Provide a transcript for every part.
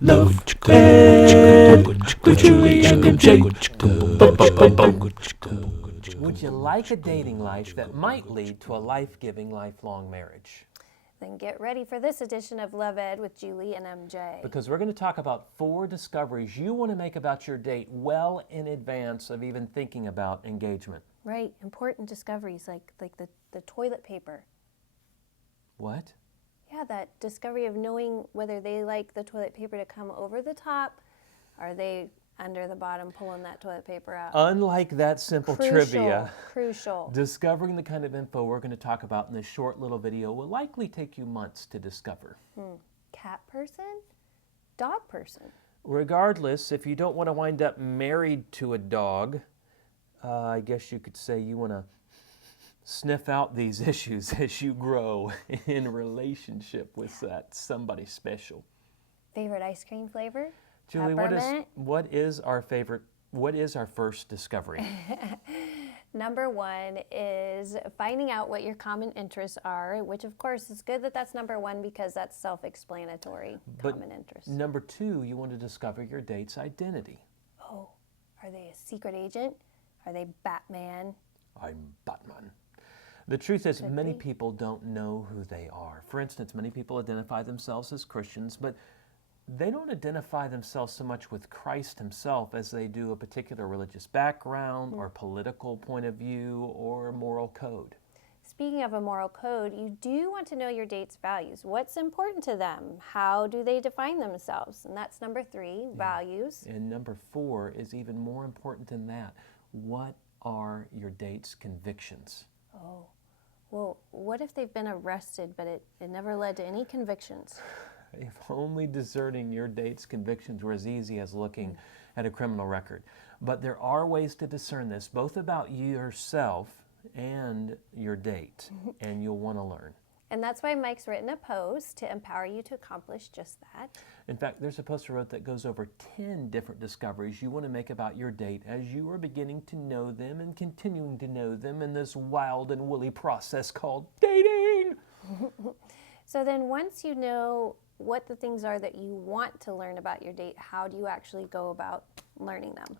Love Ed with Julie and MJ. Would you like a dating life that might lead to a life-giving, lifelong marriage? Then get ready for this edition of Love Ed with Julie and MJ. Because we're going to talk about 4 discoveries you want to make about your date well in advance of even thinking about engagement. Right, important discoveries like the toilet paper. What? Yeah, that discovery of knowing whether they like the toilet paper to come over the top, or are they under the bottom pulling that toilet paper out. Unlike that simple trivia, Crucial. discovering the kind of info we're going to talk about in this short little video will likely take you months to discover. Cat person? Dog person? Regardless, if you don't want to wind up married to a dog, I guess you could say you want to sniff out these issues as you grow in relationship with that somebody special. Favorite ice cream flavor? Julie, Peppermint? what is our first discovery? Number 1 is finding out what your common interests are, which of course is good that that's number 1 because that's self-explanatory, common interests. Number 2, you want to discover your date's identity. Oh, are they a secret agent? Are they Batman? I'm Batman. The truth is, many people don't know who they are. For instance, many people identify themselves as Christians, but they don't identify themselves so much with Christ himself as they do a particular religious background or political point of view or moral code. Speaking of a moral code, you do want to know your date's values. What's important to them? How do they define themselves? And that's number 3, values. And number 4 is even more important than that. What are your date's convictions? Oh, well, what if they've been arrested, but it never led to any convictions? If only discerning your date's convictions were as easy as looking at a criminal record. But there are ways to discern this, both about yourself and your date, and you'll want to learn. And that's why Mike's written a post to empower you to accomplish just that. In fact, there's a post I wrote that goes over 10 different discoveries you want to make about your date as you are beginning to know them and continuing to know them in this wild and woolly process called dating. So then once you know what the things are that you want to learn about your date, how do you actually go about learning them?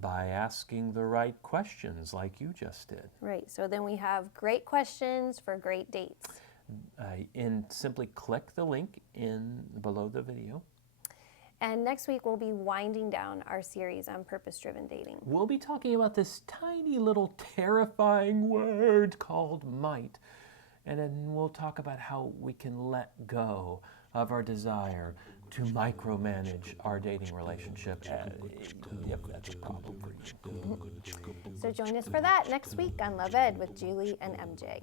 By asking the right questions like you just did. Right, so then we have great questions for great dates. And simply click the link below the video. And next week we'll be winding down our series on purpose-driven dating. We'll be talking about this tiny little terrifying word called might. And then we'll talk about how we can let go of our desire to micromanage our dating relationship. Yep, that's a problem for you. So join us for that next week on Love Ed with Julie and MJ.